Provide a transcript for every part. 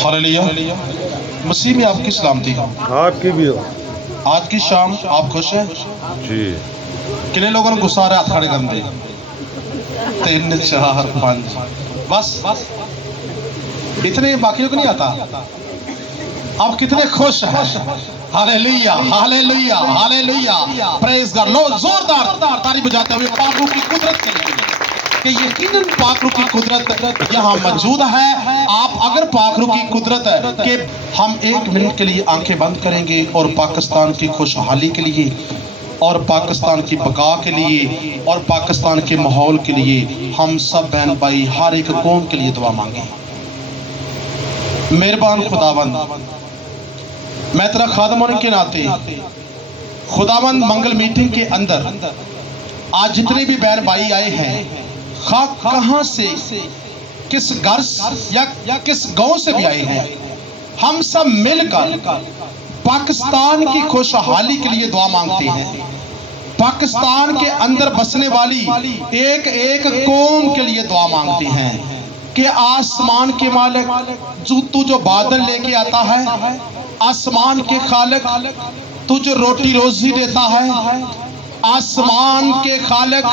Hallelujah. मसीह में आपकी सलामती हो। आपकी भी हो। आज की शाम आप खुश हैं जी। कितने लोगों ने गुस्सा आ रहा है? हाथ खड़े कर दे। 3 4 5 बस इतने, बाकियों को नहीं आता। आप कितने खुश हैं? Hallelujah hallelujah hallelujah, praise God. लो जोरदार ताली बजाते हुए पाक रूह की कुदरत के लिए कि यकीनन पाक रूह की कुदरत यहाँ मौजूद है। आप अगर पाक रूह की कुदरत के, हम 1 मिनट के लिए आंखें बंद करेंगे और पाकिस्तान की खुशहाली के लिए और पाकिस्तान की बका के लिए और पाकिस्तान के माहौल के लिए हम सब बहन भाई हर एक कौम के लिए दुआ मांगे। मेहरबान खुदावंद, मैं तेरा खादम होने के नाते खुदावंद मंगल मीटिंग के अंदर आज जितने भी बहन भाई आए हैं, खा कहां से, किस घर या किस गांव से भी आए हैं, हम सब मिलकर पाकिस्तान की खुशहाली के लिए दुआ मांगते हैं। पाकिस्तान के अंदर बसने वाली एक एक कौम के लिए दुआ मांगते हैं कि आसमान के मालिक, तू जो बादल लेके आता है, आसमान के खालिक, तू जो रोटी रोजी देता है, आसमान के खालिक,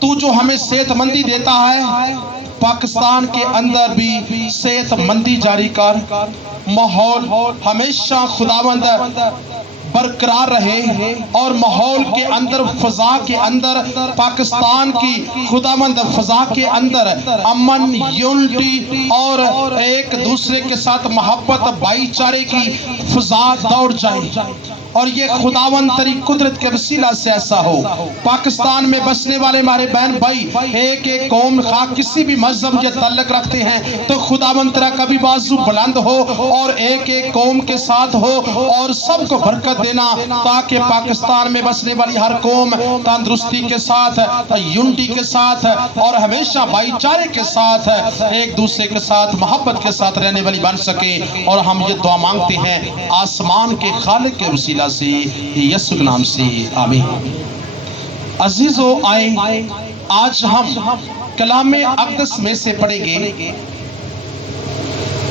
तू जो हमें सेहतमंदी देता है, पाकिस्तान के अंदर भी सेहतमंदी जारी कर। माहौल हमेशा खुदावंद बरकरार रहे और माहौल के अंदर, फजा के अंदर, पाकिस्तान की खुदावंद फजा के अंदर अमन, यूनिटी और एक दूसरे के साथ मोहब्बत, भाईचारे की फजा दौड़ जाए। और ये खुदावंद तेरी कुदरत के वसीला से ऐसा हो। पाकिस्तान में बसने वाले हमारे बहन भाई एक एक कौम खा किसी भी मजहब के ताल्लुक रखते हैं, तो खुदावंद तेरा कभी बाजू बुलंद हो और एक एक कौम के साथ हो और सबको बरकत देना, ताकि पाकिस्तान में बसने वाली हर कौम तंदुरुस्ती के साथ, यूनिटी के साथ और हमेशा भाईचारे के साथ, एक दूसरे के साथ मोहब्बत के साथ रहने वाली बन सके। और हम ये दुआ मांगते हैं आसमान के खालिक के वसीला से, यीशु के नाम से, आमीन। अजीजों, आए आज हम कलामे अक़दस में से पढ़ेंगे।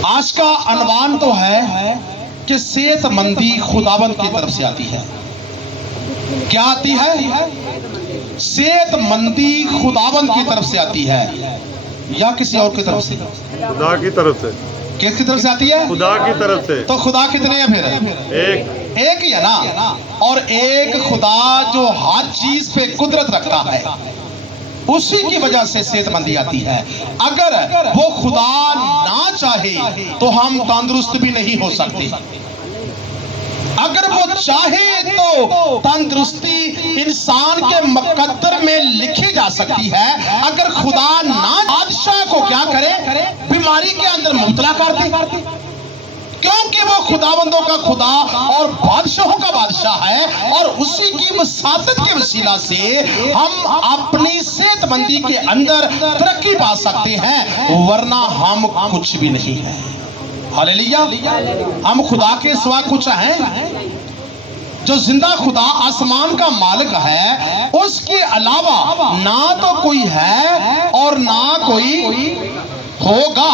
आज का अनवान तो है कि सेहतमंदी खुदावंद की तरफ से आती है। क्या आती है? सेहतमंदी खुदावंद की तरफ से आती है या किसी और की तरफ से? खुदा की तरफ से। किसकी तरफ से आती है? खुदा की तरफ से। तो खुदा कितने हैं फिर? एक ही है ना। और एक खुदा जो हर चीज पे कुदरत रखता है, उसी की वजह से सेहतमंदी आती है। अगर वो खुदा ना चाहे तो हम तंदुरुस्त भी नहीं हो सकते। अगर वो चाहे तो तंदुरुस्ती इंसान के मुकद्दर में लिखी जा सकती है। अगर खुदा ना, बादशाह को क्या करे? बीमारी के अंदर मुब्तला कर दे, क्योंकि वो खुदावंदों का खुदा और बादशाहों का बादशाह है। और उसी की मसादत के वसीला से हम अपनी सेहतमंदी के अंदर तरक्की पा सकते हैं, वरना हम कुछ भी नहीं है। हालेलुया। हम खुदा के सिवा कुछ हैं? जो जिंदा खुदा आसमान का मालिक है, उसके अलावा ना तो कोई है और ना कोई होगा।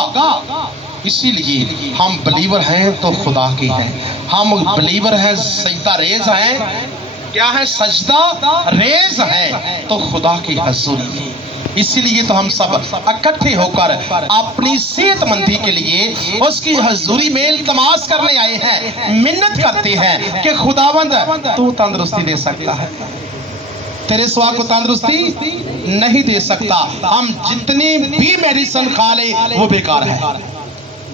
इसीलिए हम बलीवर हैं तो खुदा के हैं। हम बलीवर हैं, सजदा रेज हैं। क्या है? सजदा रेज हैं तो खुदा की हजूरी में। इसीलिए तो हम सब इकट्ठे होकर अपनी सेहतमंदी के लिए उसकी हजूरी में इल्तमास करने आए हैं, मिन्नत करते हैं कि खुदावंद तू तंदुरुस्ती दे सकता है, तेरे सिवा को तंदुरुस्ती नहीं दे सकता। हम जितनी भी मेडिसिन खा ले वो बेकार है,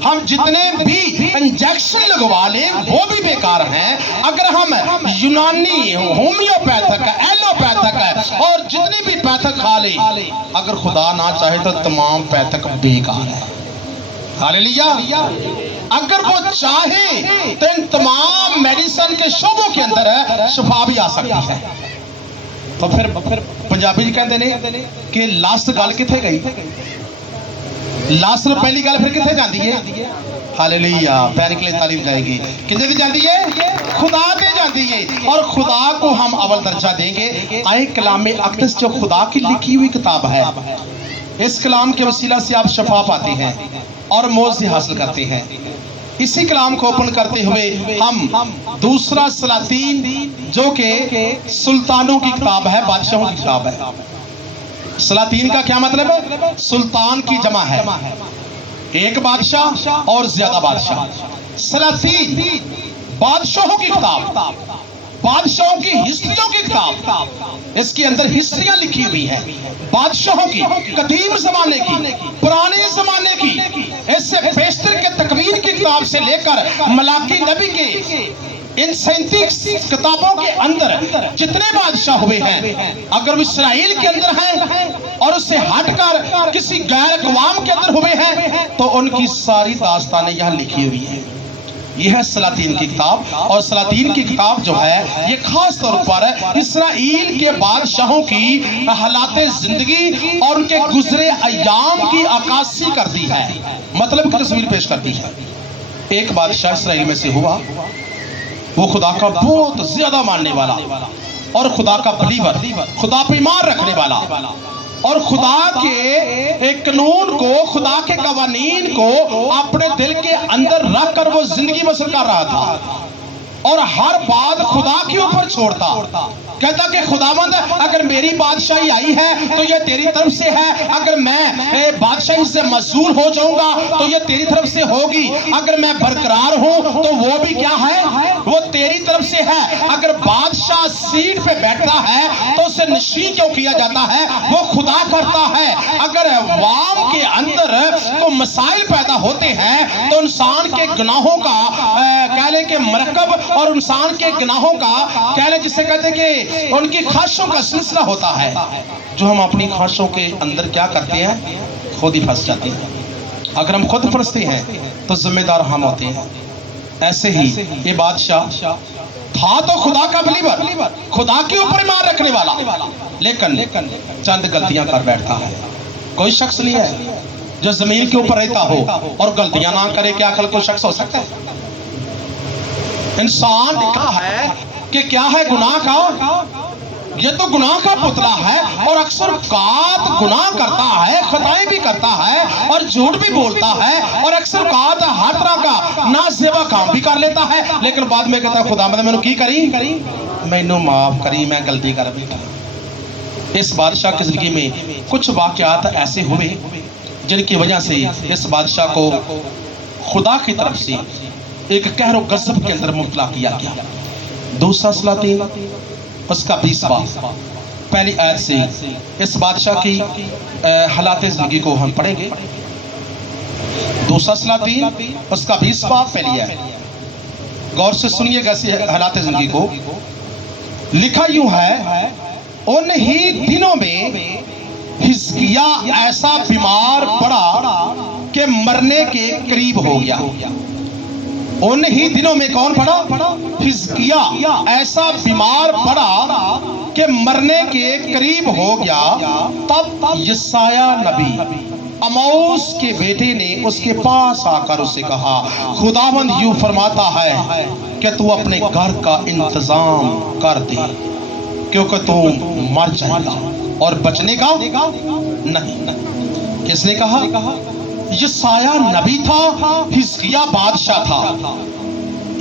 हम जितने भी इंजेक्शन लगवा लें वो भी बेकार हैं। अगर हम यूनानी, होम्योपैथिक, एलोपैथिक और जितने भी पैथिक खा लें, अगर खुदा ना चाहे तो तमाम पैथिक बेकार है। हालेलुया। अगर वो चाहे तो इन तमाम मेडिसिन के शोबों के अंदर शिफा भी आ सकती है। तो फिर पंजाबी कहते हैं कि लास्ट गल किथे गई? लास्ट पहली गल फिर किथे जाती है? हालेलुया। पैर के लिए तारीफ जाएगी। किधर दी जाती है? खुदा दे जाती है। और खुदा को हम अव्वल दर्जा देंगे। आए कलामे अक़दस जो खुदा की लिखी हुई किताब है, اس کلام کے وسیلہ سے آپ شفا پاتے ہیں اور موعظے حاصل کرتے ہیں۔ اسی کلام کو اوپن کرتے ہوئے ہم دوسرا سلاطین جو کہ سلطانوں کی کتاب ہے، بادشاہوں کی کتاب ہے۔ سلاطین کا کیا مطلب ہے؟ سلطان کی جمع ہے، ایک بادشاہ اور زیادہ بادشاہ۔ سلاطین بادشاہوں کی کتاب، بادشاہوں کی ہسٹریوں کی کتاب، اس کے اندر ہسٹریاں لکھی ہوئی ہیں بادشاہوں کی، قدیم زمانے کی، پرانے زمانے کی، اس سے بیشتر کے تکوین کی کتاب سے لے کر ملاکی نبی کے ان 37 کتابوں کے اندر جتنے بادشاہ ہوئے ہیں، اگر وہ اسرائیل کے اندر ہیں اور اس سے ہٹ کر کسی غیر اقوام کے اندر ہوئے ہیں تو ان کی ساری داستانیں یہاں لکھی ہوئی ہیں۔ یہ ہے سلاطین کی کتاب، اور سلاطین کی کتاب جو ہے یہ خاص طور پر اسرائیل کے بادشاہوں کی حالات زندگی اور ان کے گزرے ایام کی عکاسی کرتی ہے، مطلب کی تصویر پیش کرتی ہے۔ ایک بادشاہ اسرائیل میں سے ہوا، وہ خدا کا بہت زیادہ ماننے والا اور خدا کا بلیور، خدا پہ ایمان رکھنے والا، اور خدا کے قانون کو، خدا کے قوانین کو اپنے دل کے اندر رکھ کر وہ زندگی بسر کر رہا تھا، اور ہر بات خدا کے اوپر چھوڑتا، کہتا کہ خداوند اگر میری بادشاہی آئی ہے تو یہ تیری طرف سے ہے، اگر میں بادشاہی سے مزدور ہو جاؤں گا تو یہ تیری طرف سے ہوگی، اگر میں برقرار ہوں تو وہ بھی کیا ہے؟ وہ تیری طرف سے ہے۔ اگر بادشاہ سیٹ پہ بیٹھتا ہے تو اسے نشین کیوں کیا جاتا ہے؟ وہ خدا کرتا ہے۔ اگر عوام کے اندر کو مسائل پیدا ہوتے ہیں تو انسان کے گناہوں کا کہہ لیں کہ مرکب، اور انسان کے گناہوں کا کہہ لیں جسے کہتے ہیں کہ ان کی خواہشوں کا سلسلہ ہوتا ہے، جو ہم اپنی خواہشوں کے اندر کیا کرتے ہیں؟ خود ہی پھنس جاتے ہیں۔ اگر ہم خود پھنستے ہیں تو ذمہ دار ہم ہوتے ہیں۔ ایسے ہی یہ بادشاہ تھا تو خدا کا بلیور، خدا کے اوپر ایمان رکھنے والا، لیکن چند غلطیاں کر بیٹھتا ہے۔ کوئی شخص نہیں ہے جو زمین کے اوپر رہتا ہو اور غلطیاں نہ کرے، کیا کل کوئی شخص ہو سکتا ہے؟ انسان لکھا ہے کہ کیا ہے گناہ کا؟ یہ تو گناہ کا پتلا ہے، اور اکثر اوقات گناہ کرتا ہے، خطائیں بھی کرتا ہے اور جھوٹ بھی بولتا ہے، اور اکثر اوقات ہر طرح کا نازیبا کام بھی کر لیتا ہے، لیکن بعد میں کہتا ہے خدا میں نے کی کری، میں نے معاف کری، میں غلطی کر بیٹھا۔ اس بادشاہ کی زندگی میں کچھ واقعات ایسے ہوئے جن کی وجہ سے اس بادشاہ کو خدا کی طرف سے ایک قہر و غضب کے اندر مبتلا کیا گیا۔ دوسرا سلاطین اس کا 20 باب پہلی آیت سے اس بادشاہ کی حالات زندگی کو ہم پڑھیں گے۔ دوسرا سلاطین اس کا 20 باب پہلی آیت، غور سے سنیے گا ایسی حالات زندگی کو۔ لکھا یوں ہے، ان ہی دنوں میں حزقیاہ ایسا بیمار پڑا کہ مرنے کے قریب ہو گیا۔ ان ہی دنوں میں کون پڑا؟ حزقیاہ ایسا بیمار پڑا کہ مرنے کے قریب ہو گیا۔ تب یسایہ نبی اموس کے بیٹے نے اس کے پاس آ کر اسے کہا، خداوند یوں فرماتا ہے کہ تو اپنے گھر کا انتظام کر دے، کیونکہ تو مر جائے گا اور بچنے کا نہیں۔ کس نے کہا؟ یسایہ نبی تھا، حزقیاہ بادشاہ تھا۔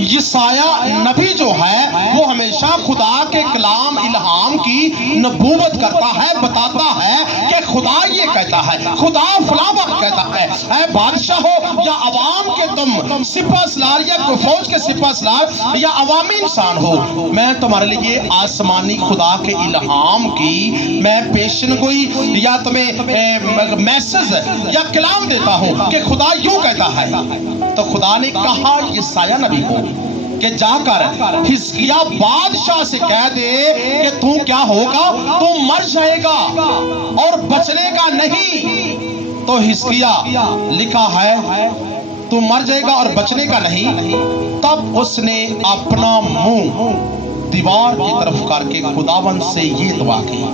یسایہ نبی جو ہے وہ ہمیشہ خدا کے کلام الہام کی نبوت کرتا ہے، بتاتا ہے کہ خدا یہ کہتا ہے، خدا فلاں وقت کہتا ہے، اے بادشاہ ہو یا عوام کے تم سپہ سالار یا فوج کے سپہ سالار یا عوامی انسان ہو، میں تمہارے لیے آسمانی خدا کے الہام کی میں پیشن گوئی یا تمہیں میسج یا کلام دیتا ہوں کہ خدا یوں کہتا ہے۔ تو خدا نے کہا یسایہ نبی کو کہ جا کر حزقیاہ بادشاہ سے کہہ دے کہ تو کیا ہوگا؟ تو مر جائے گا اور بچنے کا نہیں۔ تو حزقیاہ لکھا ہے تو مر جائے گا اور بچنے کا نہیں۔ تب اس نے اپنا منہ دیوار کی طرف کر کے خداوند سے یہ دعا کی۔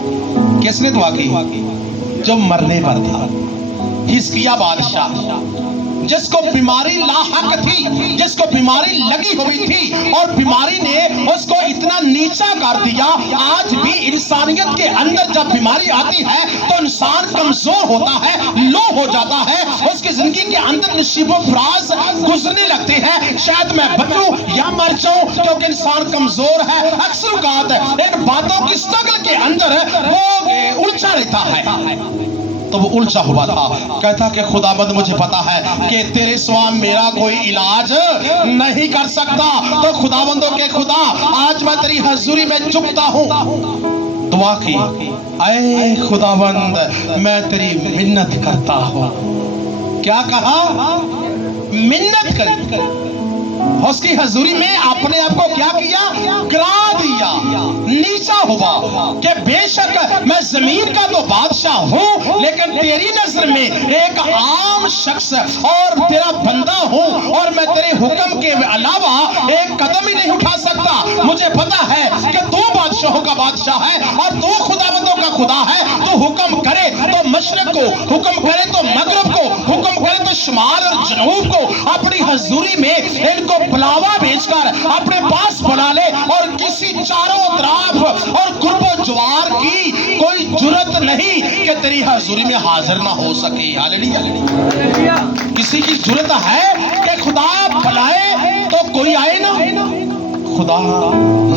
کس نے دعا کی؟ جو مرنے پر تھا، حزقیاہ بادشاہ जिसको बीमारी लाहक थी, जिसको बीमारी लगी हुई थी और बीमारी ने उसको इतना नीचा कर दिया। आज भी इंसानियत के अंदर जब बीमारी आती है तो इंसान कमजोर होता है, लो हो जाता है, उसकी जिंदगी के अंदर नसीबो फराज गुजरने लगते हैं, शायद मैं बचूं या मर जाऊं, क्योंकि इंसान कमजोर है। अक्सर औकात इन बातों की स्ट्रगल के अंदर वो उलझा रहता है। तो वो उलझा हुआ था, कहता कि खुदाबंद मुझे पता है कि तेरे सिवा मेरा कोई इलाज नहीं कर सकता, तो खुदाबंदों के खुदा आज मैं तेरी हजूरी में झुकता हूं। दुआ की, ऐ खुदाबंद मैं तेरी मिन्नत करता हूं। क्या कहा? मिन्नत करी। उसकी हजूरी में अपने आप को क्या किया? गिरा दिया, नीचा हुआ कि बेशक मैं जमीन का तो बादशाह हूं, लेकिन तेरी नजर में एक आम शख्स और तेरा बंदा हूं, और मैं तेरे हुक्म के अलावा एक कदम ही नहीं उठा सकता। मुझे पता है कि तू बादशाहों का बादशाह है और तू खुदाबंदों का खुदा है। तू हुक्म करे तो मशरक को, हुक्म करे तो मगरब को, हुक्म करे तो शुमाल और जनूब को अपनी हजूरी में इनको बुलावा भेजकर अपने पास बुला ले, और किसी चारों तरफ और गुर्बो ज्वार की कोई जुर्रत नहीं कि तेरी हजूरी में हाजिर ना हो सके। हालेलुया। किसी की जुर्रत है कि खुदा बुलाए तो कोई आए ना? खुदा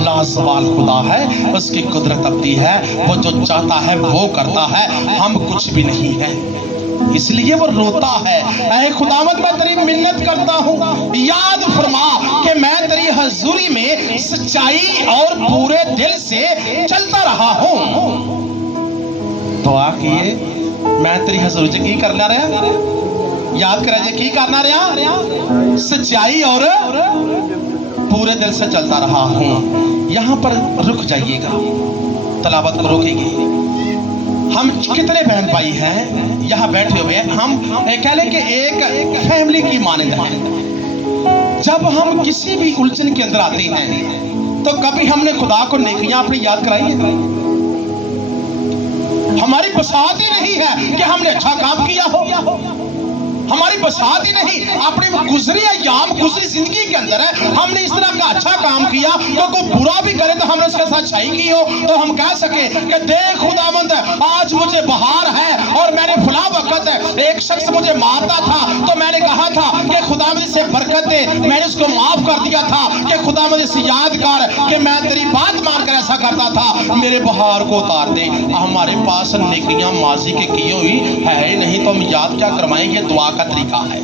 लाजवाल खुदा है, उसकी कुदरत अपनी है, वो जो चाहता है वो करता है, हम कुछ भी नहीं है, इसलिए वो रोता है। ऐ खुदावंद मैं तेरी मिन्नत करता हूँ, याद फरमा कि मैं तेरी हजूरी में सच्चाई और पूरे दिल से चलता रहा हूँ। दुआ किए, मैं तेरी हजूरी से की करना रहा, याद करा जे की करना रहा, सच्चाई और पूरे दिल से चलता रहा हूँ। यहाँ पर रुक जाइएगा, तलावत को रोकेंगे। हम कितने बहन भाई हैं यहाँ बैठे हुए, हम कह लें कि एक फैमिली की मानंद है। जब हम किसी भी उलझन के अंदर आते हैं तो कभी हमने खुदा को नेकियां अपनी याद कराई है? हमारी बसात ही नहीं है कि हमने अच्छा काम किया हो, हमारी बसात ही नहीं, अपनी गुजरी अयाम, गुजरी जिंदगी के अंदर है हमने इस तरह का अच्छा काम किया, तो कोई बुरा भी करे तो हमने उसके साथ अच्छाई की हो, तो हम कह सके कि देख खुदावंद आज मुझे बहार है और मैंने फला वक्त एक शख्स मुझे मारता था तो मैंने कहा था कि खुदावंद से बरकत दे, मैंने उसको माफ कर दिया था कि खुदावंद से याद कर कि मैं तेरी बात मानकर ऐसा करता था, मेरे बहार को उतार दे। हमारे पास नेकियां माजी के की हुई है ही नहीं, तो हम याद क्या करवाएंगे? दुआ का तरीका है,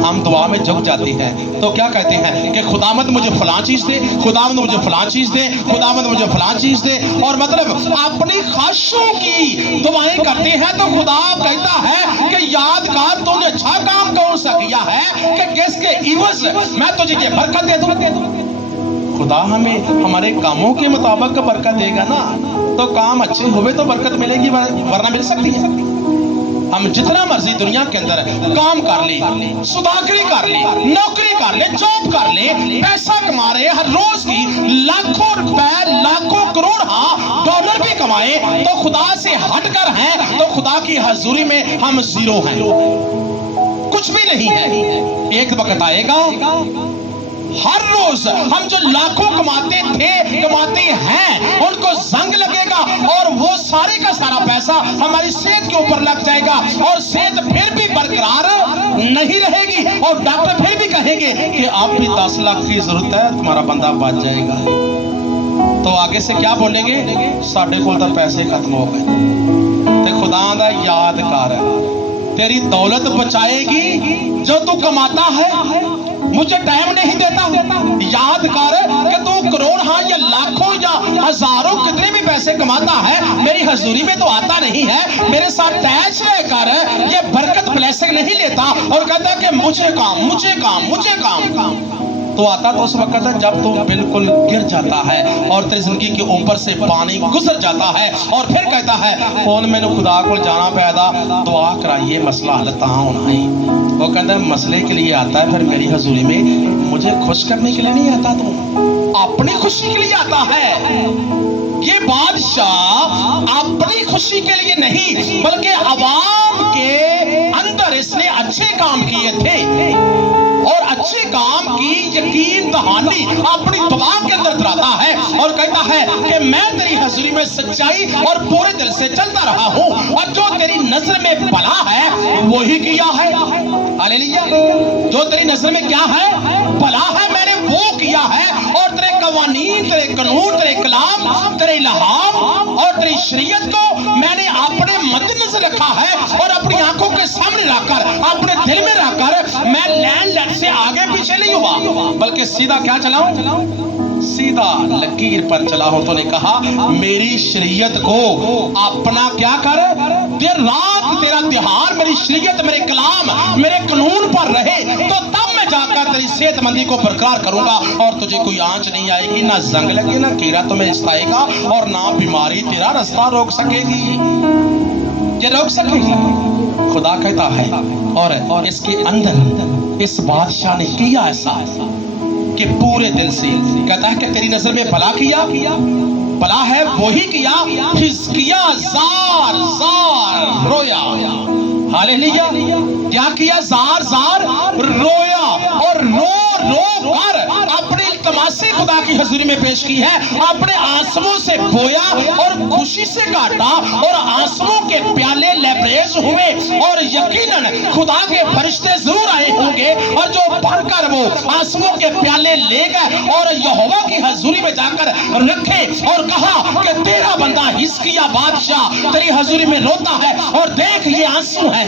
हम दुआ में झुक जाते हैं तो क्या कहते हैं कि खुदावंद मुझे फलां चीज दे, खुदावंद मुझे फलां चीज दे, खुदावंद मुझे फलां चीज दे, और मतलब अपनी ख्वाहिशों की दुआएं करते हैं। तो खुदा कहता है कि याद कर तूने अच्छा काम कौन सा किया है कि किसके इवज मैं तुझे ये बरकत दे दूं। खुदा हमें हमारे कामों के मुताबिक बरकत देगा ना, तो काम अच्छे हुए तो बरकत मिलेगी, वरना मिल सकती है। हम जितना मर्जी दुनिया के अंदर काम कर ले, सुदागरी कर ले, नौकरी कर ले, जॉब कर ले, पैसा कमा रहे, हर रोज की लाखों रुपए, लाखों करोड़ डॉलर भी कमाए, तो खुदा से हटकर हैं तो खुदा की हजूरी में हम जीरो हैं, कुछ भी नहीं है। एक वक्त आएगा हर रोज हम जो लाखों कमाते थे, कमाते हैं, उनको जंग लगेगा और वो सारे का सारा पैसा हमारी सेहत के ऊपर लग जाएगा और सेहत फिर भी बरकरार नहीं रहेगी, और डॉक्टर फिर भी कहेंगे कि आप भी 10 लाख की जरूरत है, तुम्हारा बंदा बच जाएगा। तो आगे से क्या बोलेंगे? साढ़े को तो पैसे खत्म हो गए। ते खुदा दा याद कर, तेरी दौलत बचाएगी जो तू कमाता है, मुझे टाइम नहीं देता, याद कर कि तू करोड़ या लाखों या हजारों कितने भी पैसे कमाता है, मेरी हजूरी में तो आता नहीं है, मेरे साथ टैच रहकर ये बरकत ब्लेसिंग नहीं लेता और कहता कि मुझे काम, मुझे काम, मुझे काम। तो आता तो उस वक्त है जब तू बिल्कुल गिर जाता है और तेरी जिंदगी के ऊपर से पानी गुजर जाता है, और फिर कहता है कौन मैंने खुदा को जाना पैदा, दुआ कराइए मसला हल ता होना है। वो कहता है मसले के लिए आता है, फिर मेरी हजूरी में मुझे खुश करने के लिए नहीं आता, तो अपनी खुशी के लिए आता है। ये बादशाह अपनी खुशी के लिए नहीं बल्कि अवाम के अंदर इसने अच्छे काम किए थे और अच्छे काम की यकीन दहानी अपनी दुआ के अंदर डराता है और कहता है कि मैं तेरी हजूरी में सच्चाई और पूरे दिल से चलता रहा हूँ और जो तेरी नजर में भला है वही किया है। हालेलुया। जो तेरी नजर में क्या है, भला है, मैंने वो किया है। और तेरे कवानीन, तेरे कानून, तेरे कलाम, तेरे इल्हाम और तेरी शरीयत को मैंने अपने मद्देनजर रखा है और अपनी आंखों के सामने रखकर, अपने दिल में रखकर मैं लैंड लैंड से आगे पीछे नहीं हुआ, बल्कि सीधा क्या चलाऊं, सीधा लकीर पर चला हो। तो ने कहा मेरी शरीयत को अपना क्या कर, देर रात तेरा ध्यान मेरी शरीयत, मेरे कलाम, मेरे कानून पर रहे तो तब मैं जाकर तेरी सेहतमंदी को बरकरार करूंगा और तुझे कोई आंच नहीं आएगी, ना जंग लगे, ना कीड़ा तुम्हें सताएगा और ना बीमारी तेरा रास्ता रोक सकेगी। ये रोक सकेगी, खुदा कहता है। और इसके अंदर इस बादशाह ने किया ऐसा कि पूरे दिल से कहता है कि तेरी नजर में भला किया, भला है वही किया। हिजकिय्याह जार जार रोया। हालेलुया। क्या किया, जार जार रोया और रो रो कर अपने इल्तमासे खुदा की हजूरी में पेश की है, अपने आंसुओं से बोया और खुशी से काटा और आंसुओं के प्याले लबरेज हुए और यकीनन खुदा के फरिश्ते जरूर आए होंगे और जो भरकर वो आंसुओं के प्याले ले गए और यहोवा की हजूरी में जाकर रखे और कहा कि तेरा बंदा हिजकिय्याह बादशाह तेरी हजूरी में रोता है और देख ये आंसू है,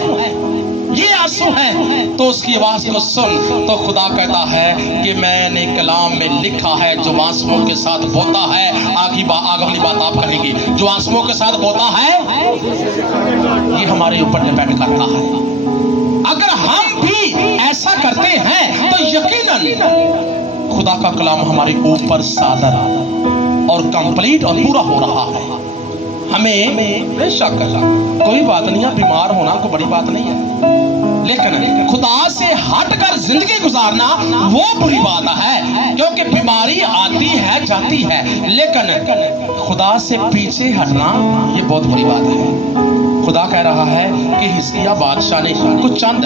ये आंसू हैं। तो उसकी आवाज को सुन। तो खुदा कहता है कि मैंने कलाम में लिखा है जो आंसुओं के साथ बोता है, आगे वाली बात आप कहेंगे, जो आंसुओं के साथ बोता है ये हमारे ऊपर डिपेंड करता है। अगर हम भी ऐसा करते हैं तो यकीनन खुदा का कलाम हमारे ऊपर सादर और कंप्लीट और पूरा हो रहा है। हमें बेशक कोई बात नहीं है, बीमार होना कोई बड़ी बात नहीं है, लेकिन खुदा से हटकर जिंदगी गुजारना वो बुरी बात है, क्योंकि बीमारी आती है जाती है, लेकिन खुदा से पीछे हटना ये बहुत बुरी बात है। खुदा कह रहा है कि हिजकिय्याह बादशाह ने कुछ चंद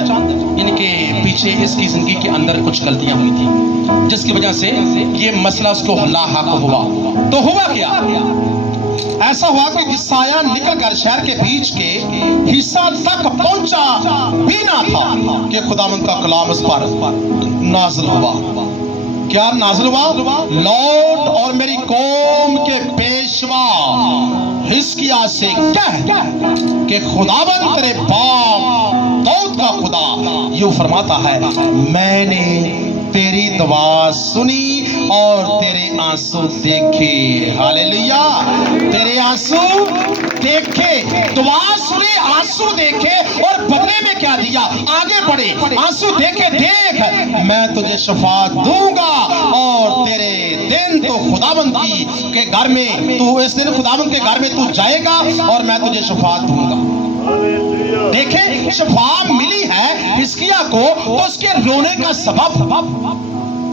इनके पीछे इसकी जिंदगी के अंदर कुछ गलतियां हुई थी जिसकी वजह से ये मसला उसको लाहक हुआ। तो हुआ क्या, ऐसा हुआ कि जिसाया निकलकर शहर के बीच के हिस्सा तक पहुंचा भी ना था कि खुदावंद का कलाम उस पर नाज़िल हुआ। क्या नाज़िल हुआ? लौट और मेरी कौम के पेशवा हिजकिय्याह से कह कि खुदावंद तेरे बाप दाऊद का खुदा यूं फरमाता है, मैंने तेरी दुआ सुनी और तेरे आंसू देखे। हालेलुया। तेरे आंसू देखे, दुआ सुनी, आंसू देखे और बदले में क्या दिया, आगे बढ़े, आंसू देखे, देख मैं तुझे शफा दूंगा और तेरे दिन तो खुदावंद के घर में, तू इस दिन खुदावंद के घर में तू जाएगा और मैं तुझे शफा दूंगा। देखे, शफा मिली है हिजकिय्याह को तो उसके रोने का सबब,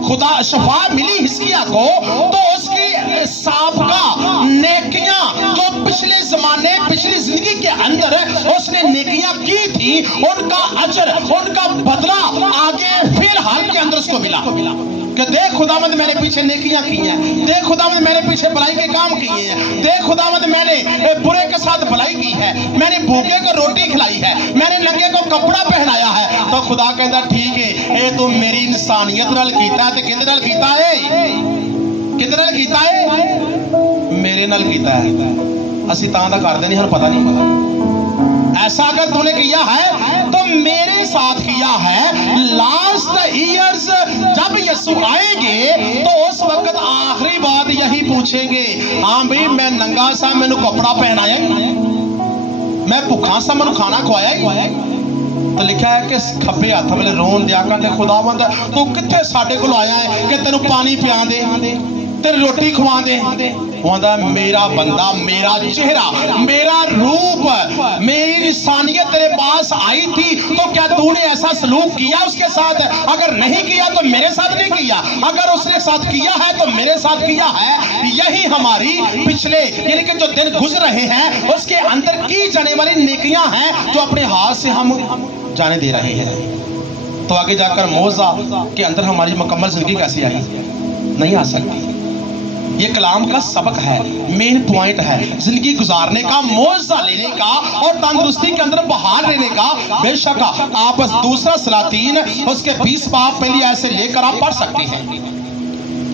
खुदा शफा मिली हिजकिय्याह को तो उसकी साबका नेकियां जो पिछले जमाने, पिछली जिंदगी के अंदर उसने नेकियां की थी, उनका अजर, उनका बदला आगे फिलहाल के अंदर उसको मिला कि देख खुदावंद मैंने पीछे नेकियां की हैं, देख खुदावंद मैंने पीछे भलाई के काम किए हैं, देख खुदावंद मैंने बुरे के साथ भलाई की है, मैंने भूखे को रोटी खिलाई है, मैंने नंगे को कपड़ा पहनाया है। तो खुदा कहता ठीक है, ये तू मेरी इंसानियत नाल कीता ते किहदे नाल कीता है, किहदे नाल कीता है, मेरे नाल कीता है। असी तां दा करदे नहीं, हमें पता नहीं। ऐसा अगर तूने किया है तो मेरे साथ किया है। लास्ट ईयर्स जब यीशु आएंगे तो उस वक्त आखिरी बात यही पूछेंगे, हाँ भाई मैं नंगा सा, मैनू कपड़ा पहनाया, मैं भुखा सा, मैनू खाना खवाया। तो लिखा है कि खब्बे हाथ वाले रोन दिया करते, खुदावंद तू कित्थे साडे कोल आया है कि तेनू पानी पिया दे, तेरी रोटी खवा दे, وہ آتا ہے میرا بندہ، میرا چہرہ، میرا روپ، میری انسانیت تیرے پاس آئی تھی تو کیا تو نے ایسا سلوک کیا اس کے ساتھ؟ اگر نہیں کیا تو میرے ساتھ نہیں کیا، اگر اس نے ساتھ کیا ہے تو میرے ساتھ کیا ہے۔ یہی ہماری پچھلے یعنی کہ جو دن گزر رہے ہیں اس کے اندر کی جانے والی نیکیاں ہیں جو اپنے ہاتھ سے ہم جانے دے رہے ہیں۔ تو آگے جا کر موعظہ کے اندر ہماری مکمل زندگی کیسے آئی؟ نہیں آ سکتی۔ یہ کلام کا سبق ہے، مین پوائنٹ ہے زندگی گزارنے کا، موعظہ لینے کا اور تندرستی کے اندر بہار لینے کا۔ بے شک آپ دوسرا سلاطین اس کے 20 باب پہلی ایسے لے کر آپ پڑھ سکتے ہیں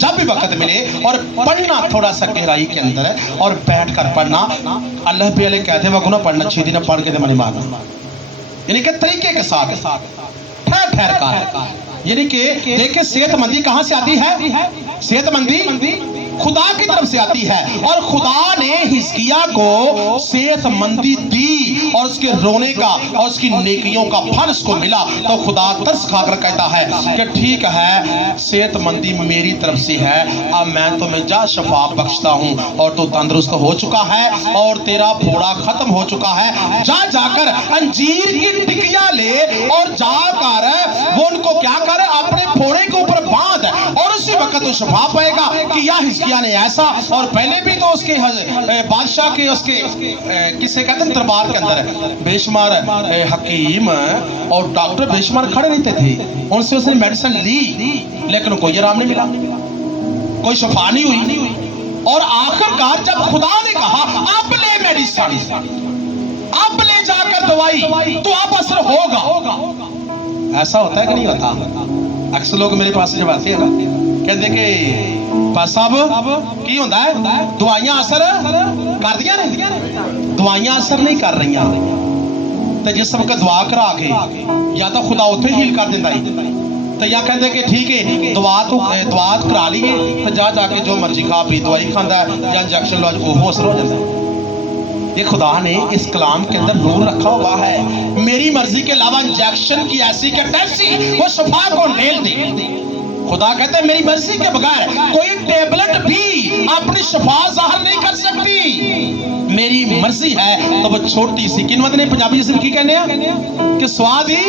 جب بھی وقت ملے، اور پڑھنا تھوڑا سا گہرائی کے اندر ہے اور بیٹھ کر پڑھنا۔ اللہ بھی علیہ کہتے ہیں وہ گناہ پڑھنا 6 دن پڑھ کے دے منی مارنا، یعنی کہ طریقے کے ساتھ ٹھہر ٹھہر کر، یعنی کہ دیکھیں صحت مندی کہاں سے آتی ہے؟ صحت مندی خدا کی طرف سے آتی ہے، اور خدا نے حزقیہ کو صحت مندی دی اور اس کے رونے کا اور اس کی نیکیوں کا پھل اس کو ملا۔ تو خدا ترس کھا کر کہتا ہے کہ ٹھیک ہے صحت مندی میری طرف سے ہے، اب میں تمہیں جا شفا بخشتا ہوں اور تو تندرست ہو چکا ہے اور تیرا پھوڑا ختم ہو چکا ہے۔ جا کر انجیر کی ٹکیاں لے اور جا کر وہ ان کو کیا کر اپنے پھوڑے کے اوپر باندھ، اور اسی وقت تو شفا پائے گا۔ کہ یا حزقیہ نے ایسا، اور پہلے بھی تو اس کے بادشاہ کے اس کے کسے کہتے ہیں دربار کے اندر بے شمار حکیم اور ڈاکٹر بے شمار کھڑے رہتے تھے، ان سے اس نے میڈیسن لی لیکن کوئی آرام نہیں ملا، کوئی شفا نہیں ہوئی۔ اور آخر کار جب خدا نے کہا اب لے میڈیسن، اب لے جا کر دوائی تو اب اثر ہوگا۔ ایسا ہوتا ہے کہ نہیں ہوتا؟ اکثر لوگ میرے پاس جب آتے ہیں کہتے ہیں کہ پاس صاحب کی ہوتا ہے دوائیاں اثر کر دیا نے؟ دوائیاں اثر نہیں کر رہی ہیں تو جس وقت دعا کرا کے یا تو خدا اتنے ہیل کر دیتا ہے، تو یا کہتے ہیں کہ ٹھیک ہے دعا کرا لیے تو جا کے جو مرضی کھا پی دوائی کھانا ہے یا انجیکشن لو وہ اثر ہو جاتا ہے۔ یہ خدا نے اس کلام کے اندر نور رکھا ہوا ہے، میری مرضی کے علاوہ انجیکشن کی ایسی کہ تیسی وہ شفا کو ڈھیل دے۔ خدا کہتے ہیں میری مرضی کے بغیر کوئی ٹیبلٹ بھی اپنی شفا ظاہر نہیں کر سکتی، میری مرضی ہے۔ تو وہ چھوٹی سی کنوت نے پنجابی جسم کی کہنے ہیں کہ سوادی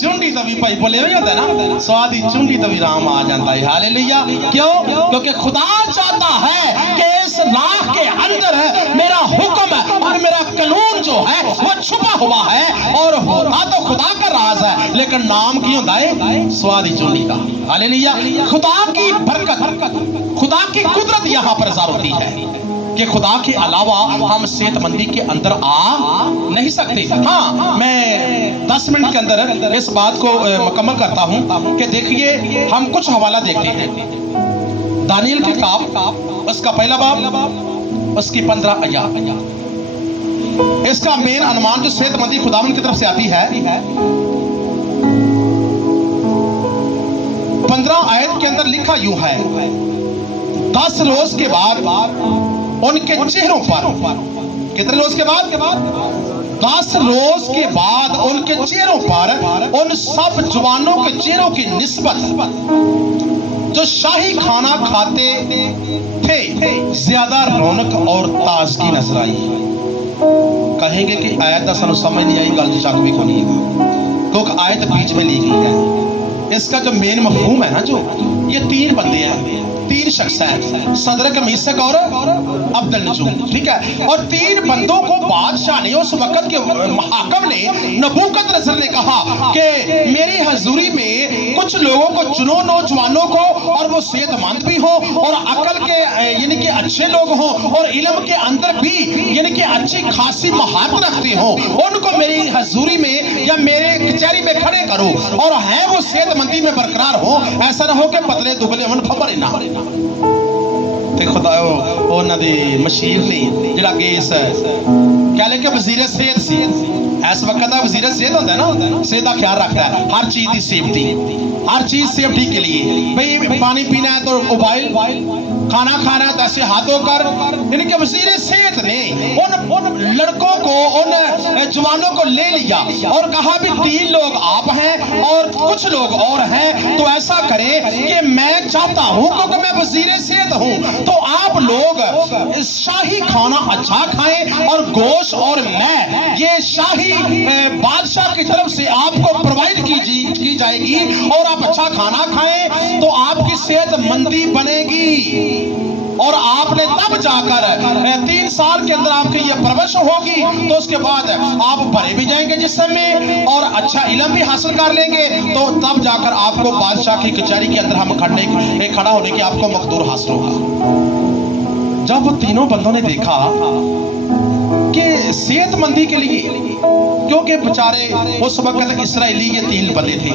چونڈی تبھی پائی بولے ہوئی ہوتا ہے نا، سوادی چونڈی تبھی رام آ جاتا ہے۔ ہاللیلویہ۔ کیوں؟ کیونکہ خدا چاہتا ہے کہ اس راہ کے اندر میرا حکم اور میرا قانون جو ہے وہ چھپا ہوا ہے، اور ہوتا تو خدا کا راز ہے لیکن نام کی ہوتا ہے سوادی چونڈی کا۔ ہاللیلویہ۔ خدا کی برکت، خدا کی قدرت یہاں پر ظاہر ہوتی ہے کہ خدا کے علاوہ ہم صحت مندی کے اندر آ نہیں سکتے۔ ہاں میں 10 منٹ کے اندر اس بات کو مکمل کرتا ہوں کہ دیکھیے ہم کچھ حوالہ دیکھتے ہیں۔ دانیل کی کتاب اس کا پہلا باب اس کی 15 آیات، اس کا مین عنوان جو صحت مندی خداوند کی طرف سے آتی ہے 15 آیت کے اندر لکھا یوں ہے 10 روز کے بعد ان کے چہروں پر، کتنے روز کے بعد؟ 10 روز کے بعد ان کے چہروں پر ان سب جوانوں کے چہروں کی نسبت جو شاہی کھانا کھاتے تھے زیادہ رونق اور تازگی نظر آئی۔ کہیں گے کہ آیت دا سانو سمجھ نہیں آئی، گل چک بھی کھونی ہے کیونکہ آیت بیچ میں لی گئی ہے۔ اس کا جو مین مفہوم ہے نا، جو یہ 3 بندے ہیں، 3 شخص ہیں، صدرک، میثق اور عبد النجوم، ٹھیک ہے؟ اور 3 بندوں کو بادشاہ نے اس وقت کے محاکم نے نبوکت نصر نے کہا کہ میری حضوری میں کچھ لوگوں کو چنو، نوجوانوں کو، اور وہ صحت مند بھی ہوں اور عقل کے یعنی کہ اچھے لوگ ہوں اور علم کے اندر بھی یعنی کہ اچھی خاصی مہارت رکھتے ہوں، ان کو میری حضوری میں یا میرے کچہری میں کھڑے کرو، اور ہیں وہ صحت مندی میں برقرار ہو، ایسا نہ ہو کہ پتلے دبلے ہون خبر نہ۔ تے خدا انہاں دے مشیر نے جڑا کہ اس کہہ لے کہ وزیر صحت سی، اس وقت دا وزیر صحت ہوتا ہے نا، صحت کا خیال رکھتا ہے، ہر چیز دی سیفٹی، ہر چیز سیفٹی کے لیے، بھئی پانی پینا ہے تو ابائل खाना खाना तो ऐसे हाथों कर, यानी कि वजीर सेहत ने उन लड़कों को, उन जवानों को ले लिया और कहा भी 3 लोग आप हैं और कुछ लोग और हैं, तो ऐसा करें कि मैं चाहता हूं, क्योंकि मैं वजीर सेहत हूं, तो आप लोग शाही खाना अच्छा खाएं और गोश्त और मैं ये शाही बादशाह की तरफ से आपको प्रोवाइड की जाएगी और आप अच्छा खाना खाएं तो आपकी सेहतमंदी बनेगी और आपने तब जाकर 3 साल के अंदर आपकी ये परवरिश होगी, तो उसके बाद आप भरे भी जाएंगे जिस्म में और अच्छा इल्म भी हासिल कर लेंगे, तो तब जाकर आपको बादशाह की कचहरी के अंदर हम खड़ा होने की आपको मकदूर हासिल होगा। जब तीनों बंदों ने देखा कि सेहतमंदी के लिए, क्योंकि बेचारे उस वक्त इसराइली ये 3 बंदे थे,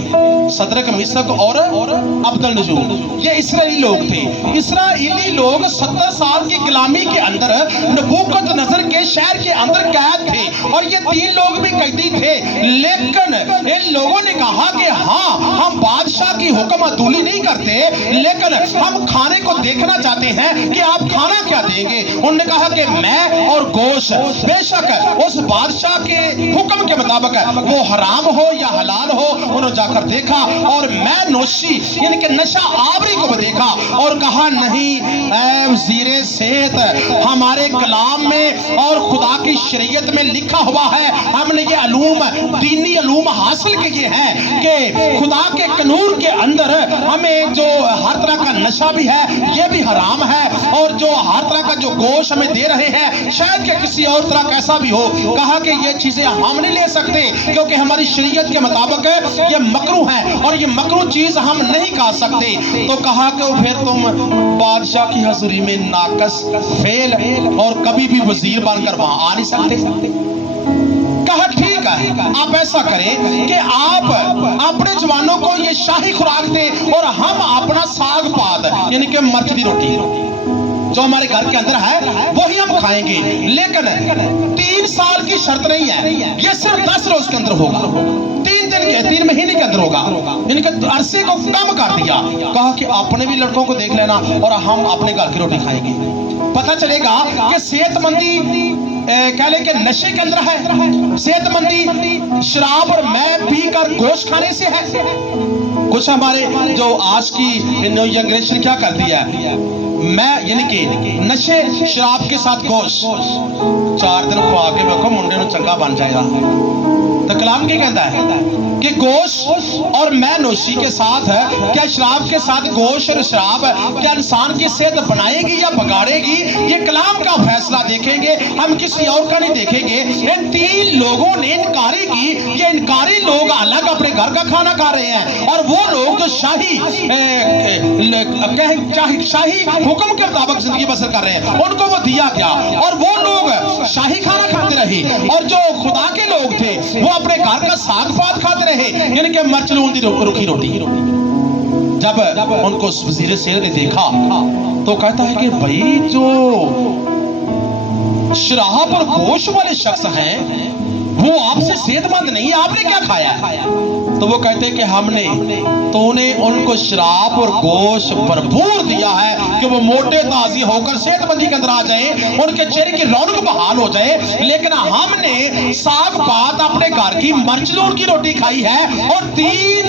सदरक, मिसक और अब्दुल नजूर, ये इसराइली लोग थे। इसराइली लोग 70 साल की गुलामी के अंदर नबूकदनेस्सर के शहर के अंदर कैद थे और ये 3 लोग भी कैदी थे, लेकिन इन लोगों ने कहा कि हाँ, हम बादशाह की हुक्म अदूली नहीं करते, लेकिन हम खाने को देखना चाहते हैं कि आप खाना क्या देंगे। उन्होंने कहा कि मैं और गोश्त बेशक उस बादशाह के हुक्म के मुताबिक वो हराम हो या हलाल हो, उन्होंने जाकर देखा और मैं नोशी यानी कि नशा आवरी को देखा और कहा नहीं, ऐ वज़ीर सेहत, हमारे कलाम में और खुदा की शरीयत में लिखा हुआ है, हमने ये अलूम, दीनी अलूम हासिल किए हैं कि खुदा के कानून के अंदर हमें जो हर तरह का नशा भी है ये भी हराम है, और जो हर तरह का जो गोश्त हमें दे रहे हैं शायद कि किसी और तरह कैसा भी हो, कहा कि ये चीजें हम नहीं ले सकते क्योंकि हमारी शरीयत के मुताबिक ये मकरूह है और ये मकरूह चीज हम नहीं खा सकते। तो कहा कि फिर तुम बादशाह की हजूरी में नाकस, फेल और कभी भी वजीर बनकर वहां आ नहीं सकते। कहा ठीक है, आप ऐसा करें कि आप अपने जवानों को ये शाही खुराक दे और हम अपना साग पात यानी कि मर्च की रोटी जो हमारे घर के अंदर है वही हम खाएंगे, लेकिन 3 साल की शर्त नहीं है, ये सिर्फ 10 रोज के अंदर होगा, 3 महीने के अंदर होगा, इनके अरसे को कम कर दिया। कहा कि अपने भी लड़कों को देख लेना और हम अपने घर की रोटी खाएंगे। पता चलेगा कि सेहतमंदी कह ले कि नशे के अंदर है, सेहतमंदी शराब और मैं पी कर गोश्त खाने से है। कुछ हमारे जो आज की न्यू जनरेशन क्या करती है, मैं यानी कि नशे शराब के साथ गोश्त 4 दिन खुआ के देखो मुंडे में चंगा बन जाएगा। तो कलाम की कहता है कि गोश्त और मैं नोशी के साथ है, क्या शराब के साथ गोश्त और शराब क्या इंसान की सेहत बनाएगी या बिगाड़ेगी, ये कलाम का फैसला देखेंगे, हम किसी और का नहीं देखेंगे। इन 3 लोगों ने इनकारी की, ये इनकारी लोग अलग अपने घर का खाना खा रहे हैं और वो लोग जो शाही हुक्म के मुताबिक जिंदगी बसर कर रहे हैं उनको वो दिया गया और वो लोग शाही खाना खाते रहे और जो खुदा के लोग थे वो अपने घर का साग पात खाते रहे यानी कि मरचलून की रुखी रोटी। जब उनको वज़ीर सेहत ने देखा तो कहता है कि भाई जो शराब और गोश्त वाले शख्स हैं वो आपसे सेहतमंद नहीं, आपने क्या खाया है? तो वो कहते हैं कि हमने उनको शराब और गोश्त भरपूर दिया है कि वो मोटे ताजी होकर सेहतमंदी के अंदर आ जाए, उनके चेहरे की रौनक बहाल हो जाए, लेकिन हमने साग पात अपने घर की मरचलून की रोटी खाई है और 3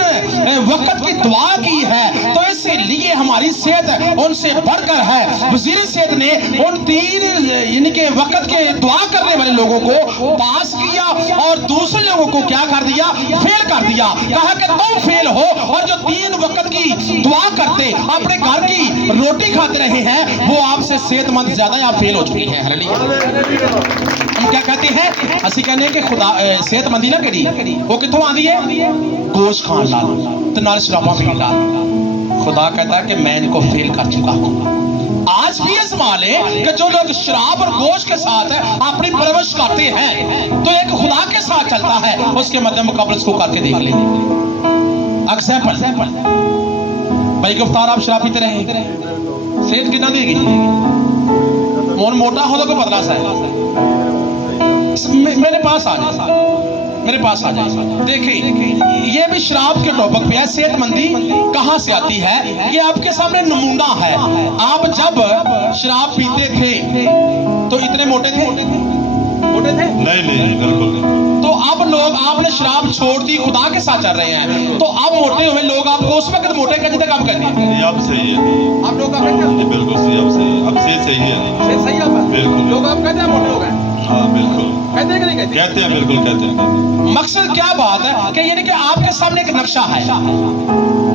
वक्त की दुआ की है, तो इसलिए हमारी सेहत उनसे बढ़कर है। वज़ीर सेहत ने उन 3 यानी कि वक्त के दुआ करने वाले लोगों को पास किया और दूसरे लोगों को क्या कर दिया, फेल कर दिया। कहा कि तुम फेल हो और जो 3 वक्त की दुआ करते अपने घर की रोटी खाते रहे हैं वो आपसे सेहतमंद ज्यादा आप फेल हो चुकी हैं। हम क्या कहते हैं, असि कहने कि खुदा सेहतमंदी ना करी वो कितों आंदी है, गोश्त खान ला ते नाल शराबां पीण ला। खुदा कहता है कि मैं इनको फेल कर चुका हूं। आज भी ये सवाल है कि जो लोग शराब और गोश्त के साथ अपनी परवरिश करते हैं तो एक खुदा के साथ चलता है उसके मध्य मुकाबले इसको करके देख ले। एग्जाम्पल भाई गिरफ्तार आप शराब पीते रहे, सेहत कितना देगी, मोटा हो तो कोई बदला सा है मेरे पास आ जाए میرے پاس آ جائیں. دیکھیں یہ بھی شراب کے ٹاپک پہ ہے. صحت مندی کہاں سے آتی ہے یہ آپ کے سامنے نمونہ ہے. آپ جب شراب پیتے تھے تو اتنے موٹے تھے؟ موٹے تھے؟ نہیں بالکل نہیں. تو اب لوگ آپ نے شراب چھوڑ دی خدا کے ساتھ چل رہے ہیں تو اب موٹے ہوئے لوگ آپ کو اس وقت موٹے کہتے تھے. کب کہتے ہیں؟ یہ اب صحیح ہے. آپ لوگ کہتے ہیں بالکل صحیح. اب صحیح ہے. اب صحیح ہے. صحیح ہے. بالکل. لوگ آپ کہتے ہیں موٹے ہو گئے. ہاں بالکل کہتے ہیں کہ نہیں کہتے؟ کہتے ہیں. بالکل کہتے ہیں. مقصد کیا بات ہے کہ یعنی کہ آپ کے سامنے ایک نقشہ ہے